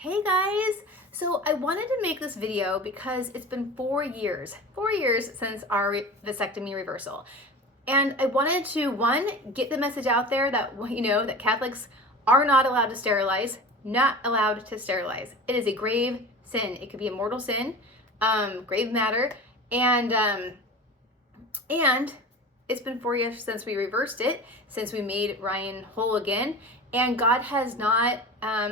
Hey guys! So I wanted to make this video because it's been 4 years since our vasectomy reversal. And I wanted to, one, get the message out there that, that Catholics are not allowed to sterilize, not allowed to sterilize. It is a grave sin. It could be a mortal sin, grave matter. And it's been 4 years since we reversed it, since we made Ryan whole again. And God has not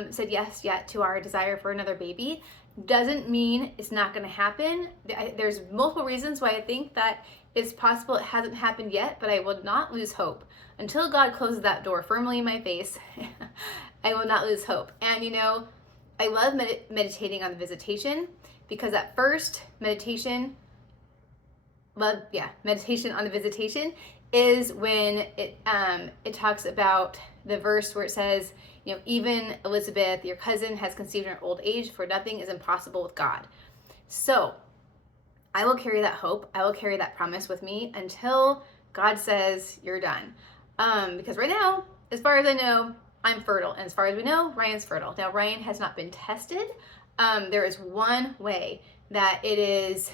said yes yet to our desire for another baby. Doesn't mean it's not going to happen. There's multiple reasons why I think that it's possible it hasn't happened yet, but I will not lose hope. Until God closes that door firmly in my face, I will not lose hope. And I love meditating on the visitation, because at first, meditation on the visitation is when it talks about the verse where it says, even Elizabeth, your cousin, has conceived in her old age, for nothing is impossible with God. So I will carry that hope. I will carry that promise with me until God says you're done. Because right now, as far as I know, I'm fertile. And as far as we know, Ryan's fertile. Now, Ryan has not been tested. There is one way that it is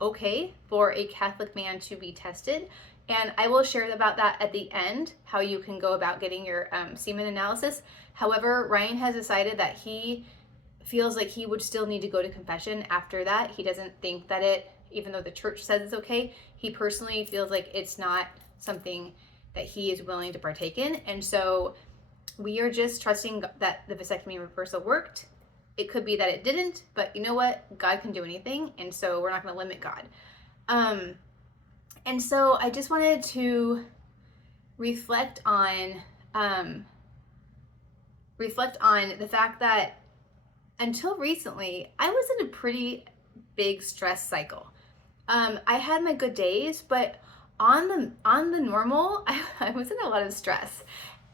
okay for a Catholic man to be tested. And I will share about that at the end, how you can go about getting your semen analysis. However, Ryan has decided that he feels like he would still need to go to confession after that. He doesn't think that even though the church says it's okay, he personally feels like it's not something that he is willing to partake in. And so we are just trusting that the vasectomy reversal worked. It could be that it didn't, but you know what? God can do anything, and so we're not going to limit God. And so I just wanted to reflect on the fact that until recently, I was in a pretty big stress cycle. I had my good days, but on the normal, I was in a lot of stress.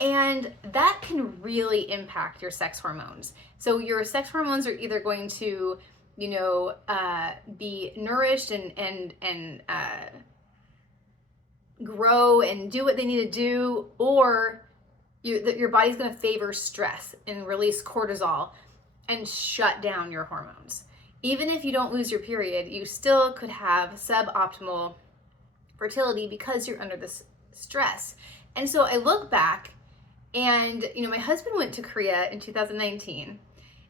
And that can really impact your sex hormones. So your sex hormones are either going to, be nourished and grow and do what they need to do, or your body's going to favor stress and release cortisol and shut down your hormones. Even if you don't lose your period, you still could have suboptimal fertility because you're under this stress. And so I look back, and my husband went to Korea in 2019.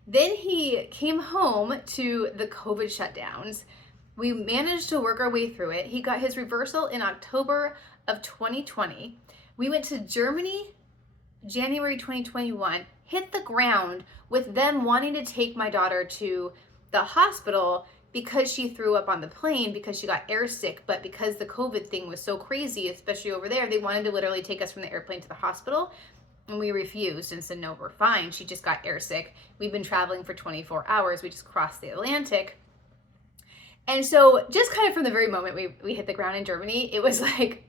Then he came home to the COVID shutdowns. We managed to work our way through it. He got his reversal in October of 2020. We went to Germany, January 2021, hit the ground with them wanting to take my daughter to the hospital because she threw up on the plane because she got airsick. But because the COVID thing was so crazy, especially over there, they wanted to literally take us from the airplane to the hospital. And we refused and said, no, we're fine. She just got airsick. We've been traveling for 24 hours. We just crossed the Atlantic. And so just kind of from the very moment we hit the ground in Germany, it was like,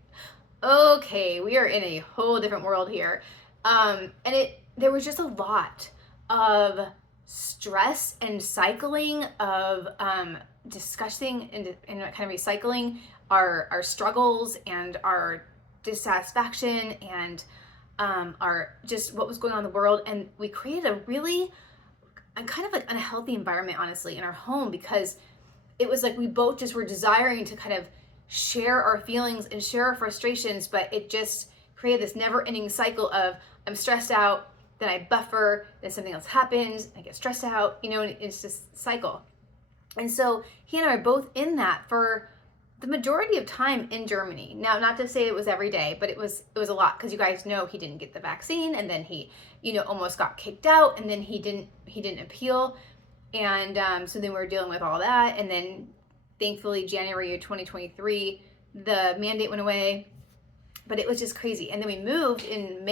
okay, we are in a whole different world here. And there was just a lot of stress and cycling of discussing and kind of recycling our struggles and our dissatisfaction and our just what was going on in the world. And we created a really kind of like unhealthy environment, honestly, in our home, because it was like we both just were desiring to kind of share our feelings and share our frustrations, but it just created this never-ending cycle of I'm stressed out, then I buffer, then something else happens, I get stressed out, and it's just cycle. And so he and I are both in that for the majority of time in Germany. Now, not to say it was every day, but it was a lot, because you guys know he didn't get the vaccine, and then he, almost got kicked out, and then he didn't appeal. And so then we were dealing with all that. And then thankfully, January of 2023, the mandate went away, but it was just crazy. And then we moved in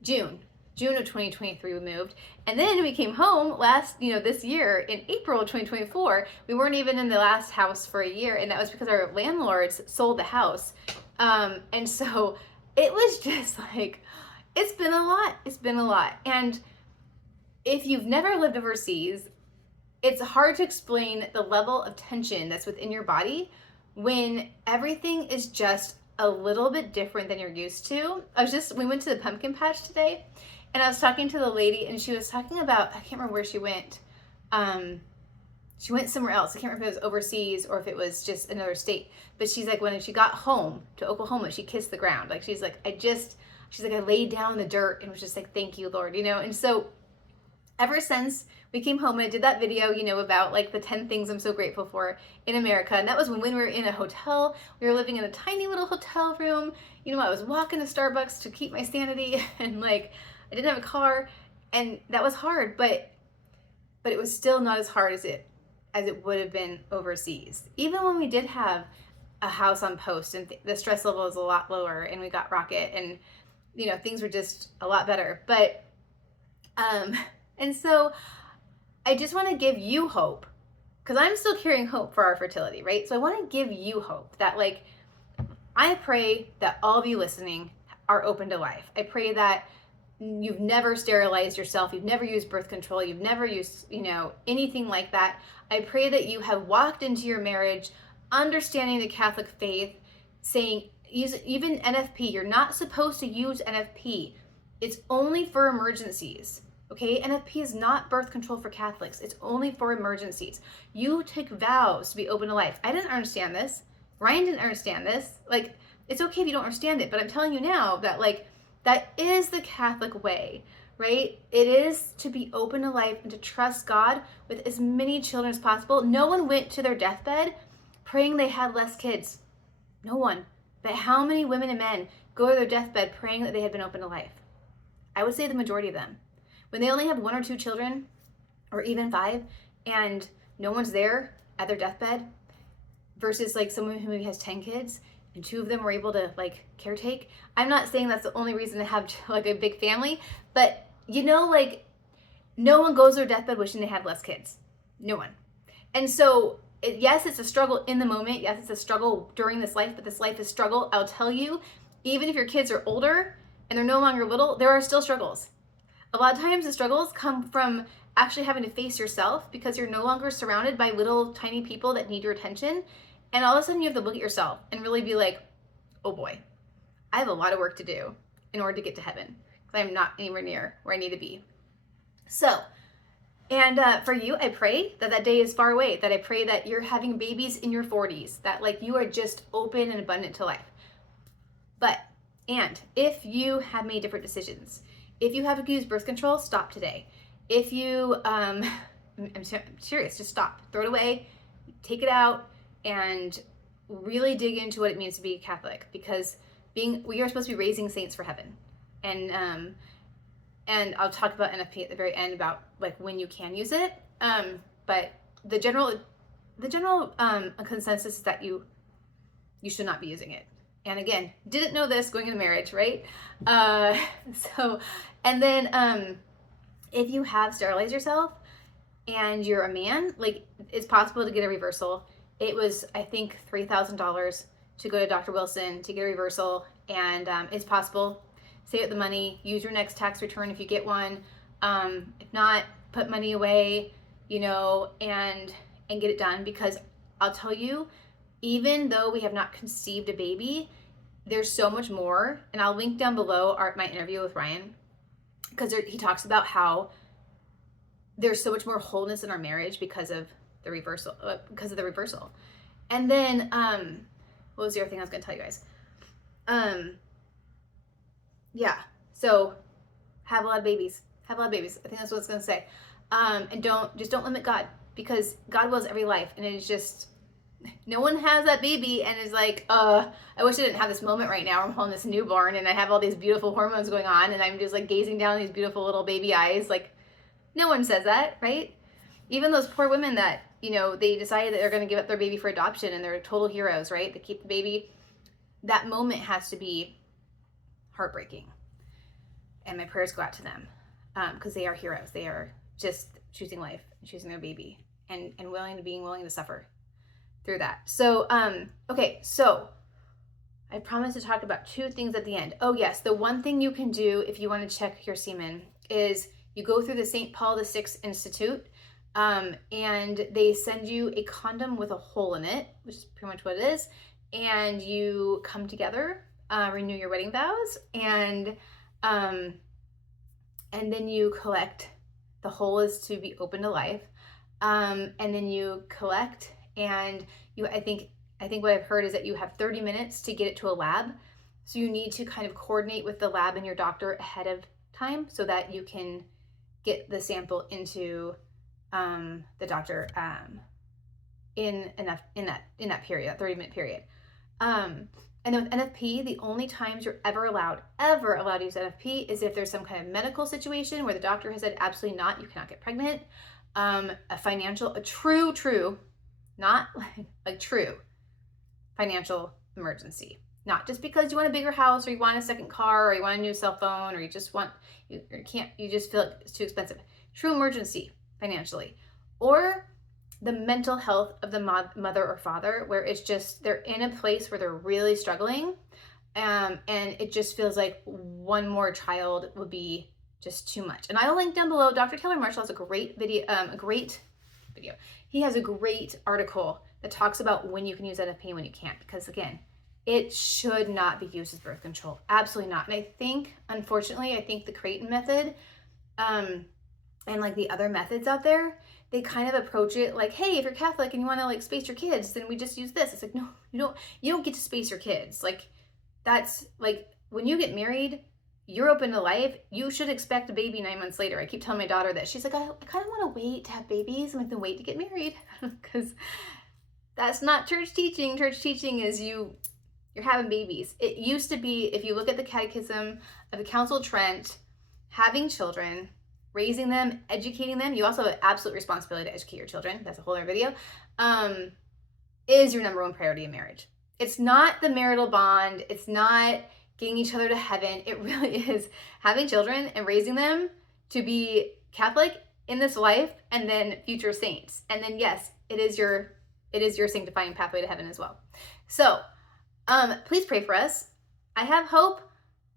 June of 2023, we moved. And then we came home this year in April of 2024. We weren't even in the last house for a year. And that was because our landlords sold the house. And so it was just like, it's been a lot. And if you've never lived overseas, it's hard to explain the level of tension that's within your body when everything is just a little bit different than you're used to. We went to the pumpkin patch today, And I was talking to the lady, and she was talking about, I can't remember where she went. She went somewhere else. I can't remember if it was overseas or if it was just another state. But she's like, when she got home to Oklahoma, she kissed the ground. Like, she's like, I laid down in the dirt and was just like, thank you, Lord, you know? And so ever since we came home, and I did that video, you know, about like the 10 things I'm so grateful for in America. And that was when we were in a hotel. We were living in a tiny little hotel room. You know, I was walking to Starbucks to keep my sanity, and like, I didn't have a car, and that was hard, but it was still not as hard as it would have been overseas. Even when we did have a house on post, and the stress level was a lot lower, and we got Rocket, and you know, things were just a lot better. But and so I just want to give you hope, because I'm still carrying hope for our fertility, right? So I want to give you hope that, like, I pray that all of you listening are open to life. I pray that you've never sterilized yourself, you've never used birth control, you've never used, you know, anything like that. I pray that you have walked into your marriage understanding the Catholic faith, saying, even NFP, you're not supposed to use NFP. It's only for emergencies, okay? NFP is not birth control for Catholics. It's only for emergencies. You take vows to be open to life. I didn't understand this. Ryan didn't understand this. Like, it's okay if you don't understand it, but I'm telling you now that, like, that is the Catholic way, right? It is to be open to life and to trust God with as many children as possible. No one went to their deathbed praying they had less kids. No one. But how many women and men go to their deathbed praying that they had been open to life? I would say the majority of them. When they only have 1 or 2 children, or even 5, and no one's there at their deathbed, versus like someone who maybe has 10 kids, and 2 of them were able to like caretake. I'm not saying that's the only reason to have like a big family, but you know, like, no one goes to their deathbed wishing they had less kids. No one. And so, yes, it's a struggle in the moment. Yes, it's a struggle during this life, but this life is struggle. I'll tell you, even if your kids are older and they're no longer little, there are still struggles. A lot of times the struggles come from actually having to face yourself, because you're no longer surrounded by little tiny people that need your attention. And all of a sudden you have to look at yourself and really be like, oh boy, I have a lot of work to do in order to get to heaven, because I'm not anywhere near where I need to be. So, and for you, I pray that that day is far away, that I pray that you're having babies in your 40s, that like you are just open and abundant to life. And if you have made different decisions, if you have to use birth control, stop today. If you, I'm serious, just stop, throw it away, take it out, and really dig into what it means to be Catholic, because we are supposed to be raising saints for heaven. And I'll talk about NFP at the very end about like when you can use it. But the general consensus is that you should not be using it. And again, didn't know this going into marriage, right? And then if you have sterilized yourself and you're a man, like, it's possible to get a reversal. It was, I think, $3,000 to go to Dr. Wilson to get a reversal, and it's possible. Save up the money, use your next tax return if you get one. If not, put money away, you know, and get it done, because I'll tell you, even though we have not conceived a baby, there's so much more. And I'll link down below my interview with Ryan, because he talks about how there's so much more wholeness in our marriage because of the reversal. And then, what was the other thing I was going to tell you guys? Yeah, so have a lot of babies. I think that's what it's going to say. And don't limit God, because God wills every life, and it is just, no one has that baby and is like, I wish I didn't have this moment right now. I'm holding this newborn and I have all these beautiful hormones going on, and I'm just like gazing down these beautiful little baby eyes. Like, no one says that, right? Even those poor women that, you know, they decided that they're going to give up their baby for adoption, and they're total heroes, right? They keep the baby. That moment has to be heartbreaking. And my prayers go out to them, because they are heroes. They are just choosing life, choosing their baby, and being willing to suffer through that. So, okay, so I promised to talk about 2 things at the end. Oh yes, the one thing you can do if you want to check your semen is you go through the St. Paul VI Institute, and they send you a condom with a hole in it, which is pretty much what it is, and you come together, renew your wedding vows, and and then you collect. The whole is to be open to life. And then you collect, and I think what I've heard is that you have 30 minutes to get it to a lab. So you need to kind of coordinate with the lab and your doctor ahead of time so that you can get the sample into the doctor in that period, that 30-minute period. And with NFP, the only times you're ever allowed to use NFP is if there's some kind of medical situation where the doctor has said absolutely not, you cannot get pregnant. A true, not like true financial emergency. Not just because you want a bigger house, or you want a second car, or you want a new cell phone, or you just feel like it's too expensive. True emergency financially. Or the mental health of the mother or father, where it's just they're in a place where they're really struggling, and it just feels like one more child would be just too much. And I'll link down below. Dr. Taylor Marshall has a great video, He has a great article that talks about when you can use NFP and when you can't, because again, it should not be used as birth control. Absolutely not. And I think, unfortunately, the Creighton method, and like the other methods out there, they kind of approach it like, hey, if you're Catholic and you want to like space your kids, then we just use this. It's like, no, you don't get to space your kids. Like, that's like, when you get married, you're open to life. You should expect a baby 9 months later. I keep telling my daughter that. She's like, I kind of want to wait to have babies. I'm like, then wait to get married. Because that's not church teaching. Church teaching is you're having babies. It used to be, if you look at the Catechism of the Council of Trent, having children, raising them, educating them, you also have an absolute responsibility to educate your children. That's a whole other video. Is your number one priority in marriage. It's not the marital bond. It's not getting each other to heaven. It really is having children and raising them to be Catholic in this life, and then future saints. And then yes, it is your sanctifying pathway to heaven as well. So please pray for us. I have hope.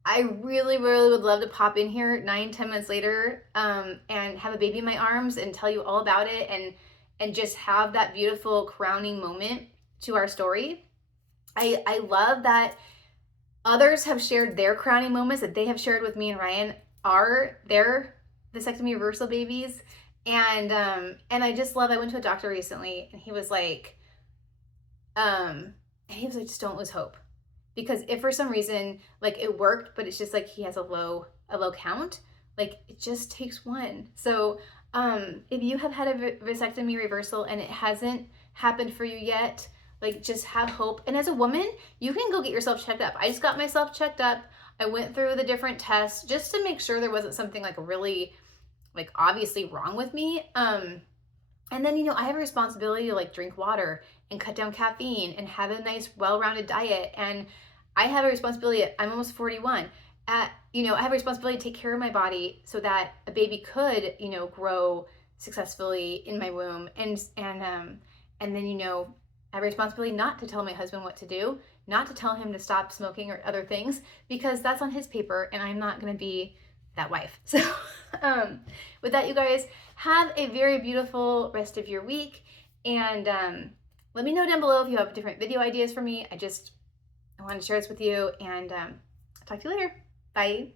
I really, really would love to pop in here 9-10 months later and have a baby in my arms and tell you all about it, and just have that beautiful crowning moment to our story. I love that others have shared their crowning moments that they have shared with me and Ryan are their vasectomy reversal babies. And I just love, I went to a doctor recently and he was like, just don't lose hope. Because if for some reason, like it worked, but it's just like he has a low count, like it just takes one. So if you have had a vasectomy reversal and it hasn't happened for you yet, like just have hope. And as a woman, you can go get yourself checked up. I just got myself checked up. I went through the different tests just to make sure there wasn't something like really like obviously wrong with me. And then, I have a responsibility to like drink water and cut down caffeine and have a nice, well-rounded diet. And I have a responsibility, I'm almost 41, I have a responsibility to take care of my body so that a baby could, grow successfully in my womb. And then, I have a responsibility not to tell my husband what to do, not to tell him to stop smoking or other things, because that's on his paper and I'm not going to be that wife. So with that, you guys, have a very beautiful rest of your week. And let me know down below if you have different video ideas for me. I want to share this with you, and I'll talk to you later. Bye.